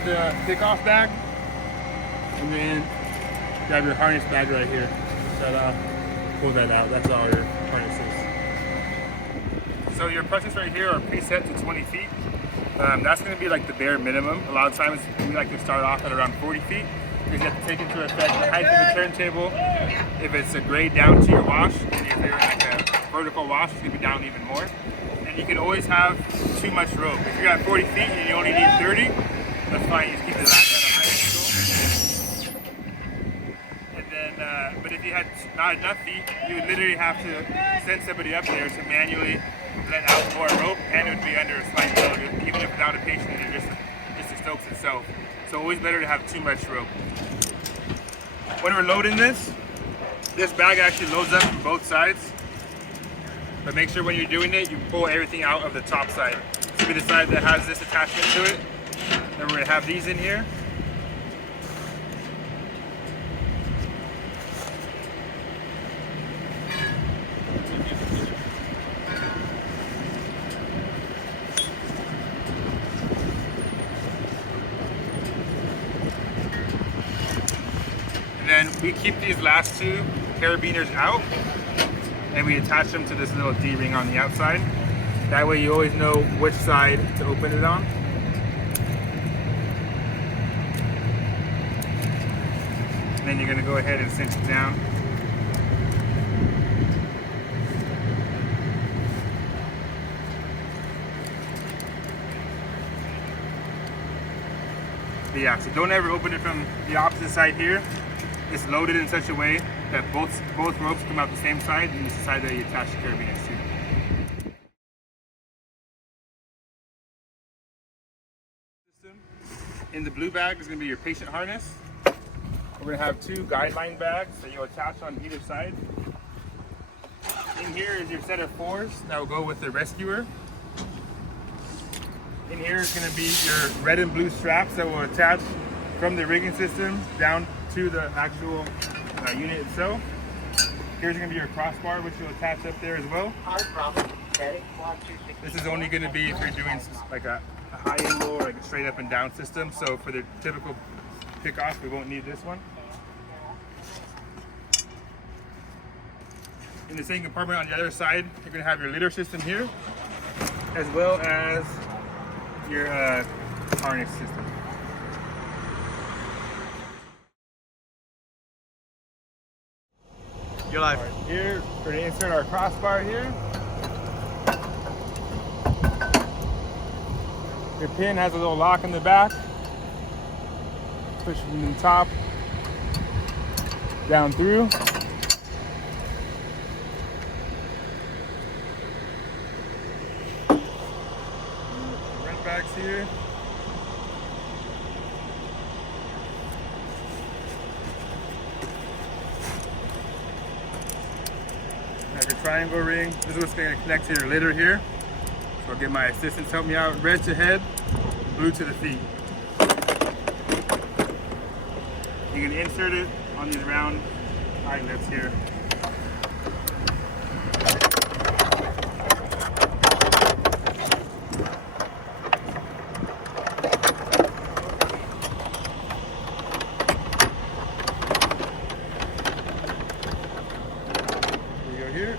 into the Pickoff bag, and then grab your harness bag right here. Shut off, pull that out. That's all your harnesses. So your presses right here are preset to 20 feet. That's going to be like the bare minimum. A lot of times we like to start off at around 40 feet because you have to take into effect the height of the turntable. If it's a grade down to your wash, and if you're in like a vertical wash, it's going to be down even more. And you can always have too much rope. If you're at 40 feet and you only need 30, that's fine. You just keep the ladder at a higher angle. And then, but if you had not enough feet, you would literally have to send somebody up there to manually let out more rope, and it would be under a slight load, even if without a patient, it just the Stokes itself. So always better to have too much rope. When we're loading this bag actually loads up from both sides. But make sure when you're doing it, you pull everything out of the top side. This will be the side that has this attachment to it. Then we're gonna have these in here. And then we keep these last two carabiners out, and we attach them to this little D-ring on the outside. That way you always know which side to open it on. And then you're gonna go ahead and cinch it down. But yeah, so don't ever open it from the opposite side here. It's loaded in such a way that both ropes come out the same side, and it's the side that you attach the carabiners to. In the blue bag is going to be your patient harness. We're going to have two guideline bags that you'll attach on either side. In here is your set of fours that will go with the rescuer. In here is going to be your red and blue straps that will attach from the rigging system down to the actual unit itself. Here's going to be your crossbar, which will attach up there as well. This is only going to be if you're doing like a high angle or like a straight up and down system. So for the typical Pickoff, we won't need this one. In the same compartment on the other side, you're going to have your litter system here, as well as your harness system. You're live. Right, here, we're going to insert our crossbar here. Your pin has a little lock in the back. Push from the top down through. Red bags here. Have your triangle ring. This is what's going to connect to your litter here. So I'll get my assistants help me out. Red to head, blue to the feet. You can insert it on these round eyelets here. There you go here.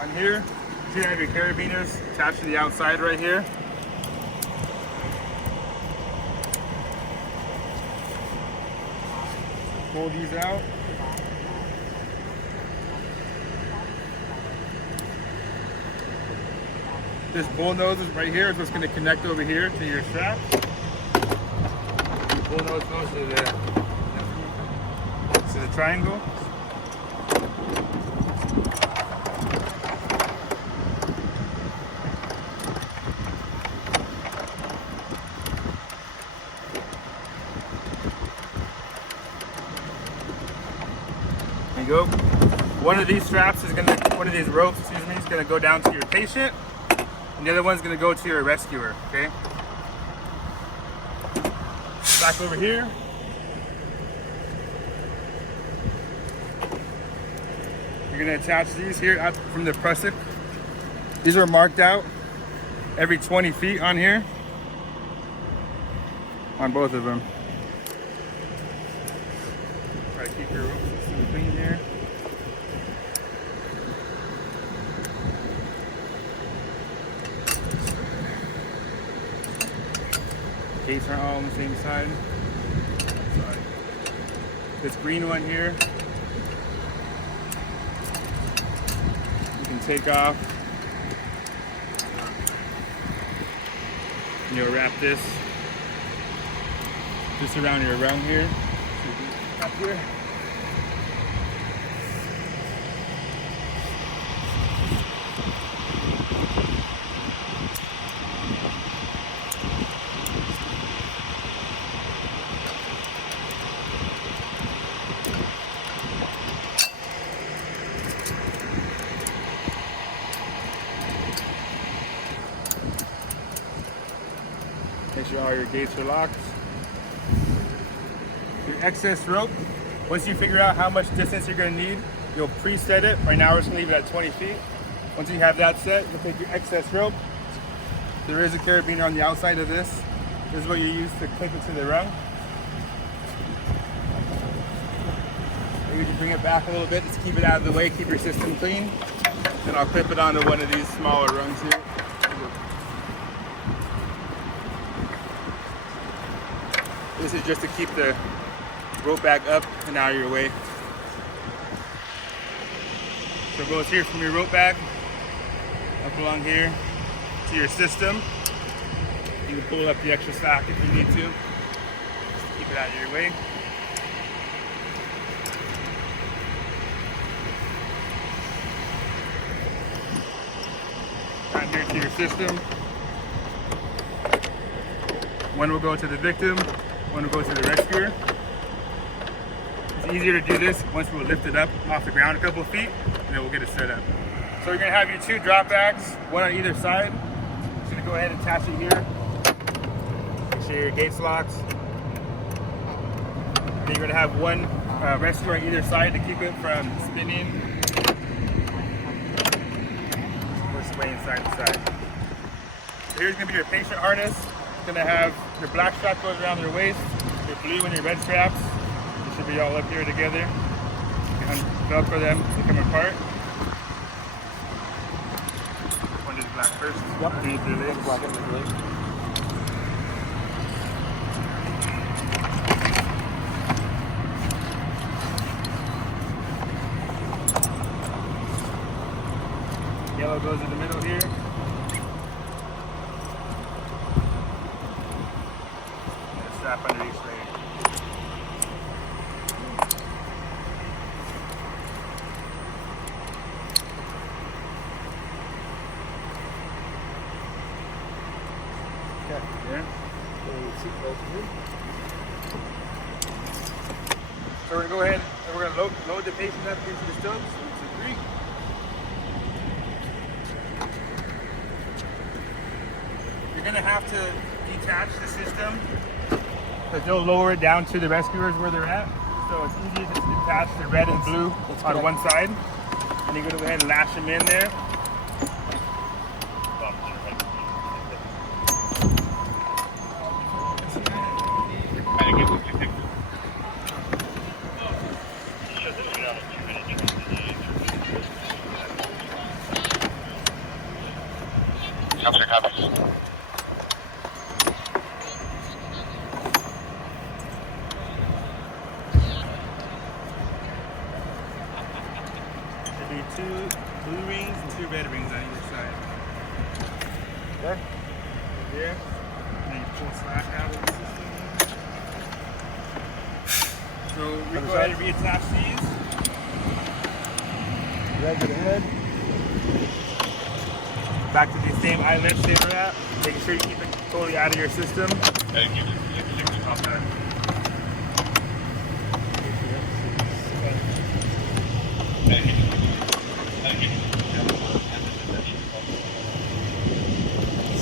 On here, you have your carabiners attached to the outside right here. Pull these out. This bull nose is right here. It's what's going to connect over here to your strap. Bull nose goes to the triangle. There you go. One of these straps is gonna, one of these ropes, excuse me, is gonna go down to your patient, and the other one's gonna go to your rescuer, okay? Back over here. You're gonna attach these here out from the prusik. These are marked out. every 20 feet on here. On both of them. Try to keep your rope system clean here. Gates aren't all on the same side. This green one here, you can take off. And you'll wrap this just around your rung here. Up here. Make sure all your gates are locked. Your excess rope, once you figure out how much distance you're going to need, you'll preset it. Right now we're just going to leave it at 20 feet. Once you have that set, you'll take your excess rope. There is a carabiner on the outside of this. This is what you use to clip it to the rung. You can bring it back a little bit, just keep it out of the way, keep your system clean. Then I'll clip it onto one of these smaller rungs here. This is just to keep the rope bag up and out of your way. So it goes here from your rope bag, up along here to your system. You can pull up the extra slack if you need to, just to keep it out of your way. Down here to your system. One will go to the victim, one will go to the rescuer. It's easier to do this once we'll lift it up off the ground a couple of feet, and then we'll get it set up. So you're gonna have your two drop bags, one on either side. Just gonna go ahead and attach it here. Make sure your gate's locked. Then you're gonna have one rescuer on either side to keep it from spinning or swaying side to side. So here's gonna be your patient harness. It's gonna have your black strap goes around your waist, your blue and your red straps. They should be all up here together. You can Velcro them to come apart. One is black first. Yep. Underneath your legs. Black underneath your legs. Yellow goes in the middle here. Strap under each leg. Okay, there. So we're gonna go ahead and we're gonna load the patient up into the stubs. 1, 2, 3. You're gonna have to detach the system, because they'll lower it down to the rescuers where they're at. So it's easy to detach the red and blue on one side. And you're gonna go ahead and lash them in there. Two blue rings and 2 red rings on either side. Okay. Right there. And then you pull slack out of the system. So we go ahead and reattach these. Leg to the head. Back to the same eyelets they were at. Making sure you keep it totally out of your system. And give it off that.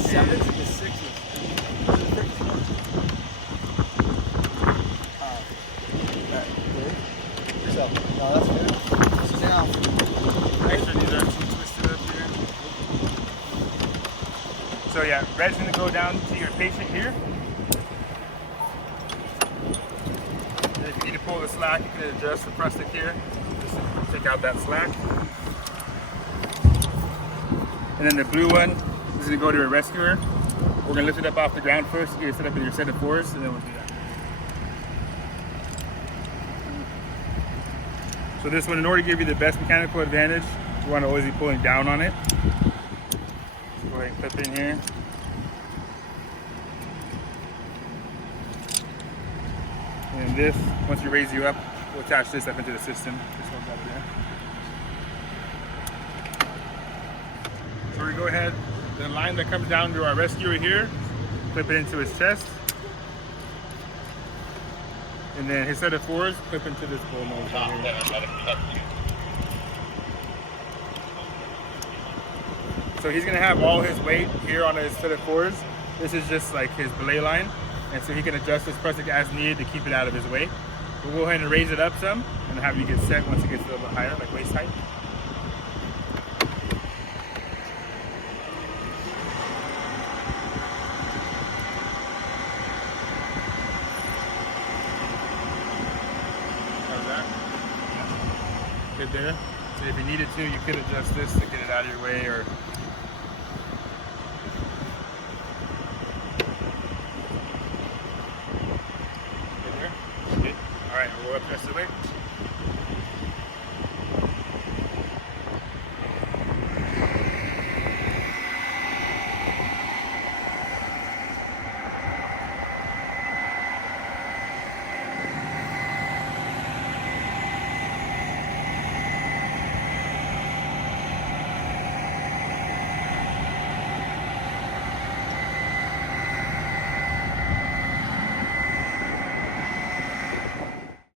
7 to the 6. So, no, that's good. So now, make sure these are twisted up here. So yeah, bread's going to go down to your patient here. And if you need to pull the slack, you can adjust the press stick here. Just take out that slack. And then the blue one is going to go to a rescuer. We're going to lift it up off the ground first to get it set up in your set of fours, and then we'll do that. So this one, in order to give you the best mechanical advantage, you want to always be pulling down on it. So go ahead and clip in here. And this, once you raise you up, we'll attach this up into the system. This one's over there. So we go ahead, the line that comes down to our rescuer here, clip it into his chest. And then his set of fours, clip into this bull nose right here. So he's gonna have all his weight here on his set of fours. This is just like his belay line. And so he can adjust his press stick as needed to keep it out of his way. We'll go ahead and raise it up some and have you get set once it gets a little bit higher, like waist height. Good there. So if you needed to, you could adjust this to get it out of your way, or good there. Good. All right, we'll adjust the weight.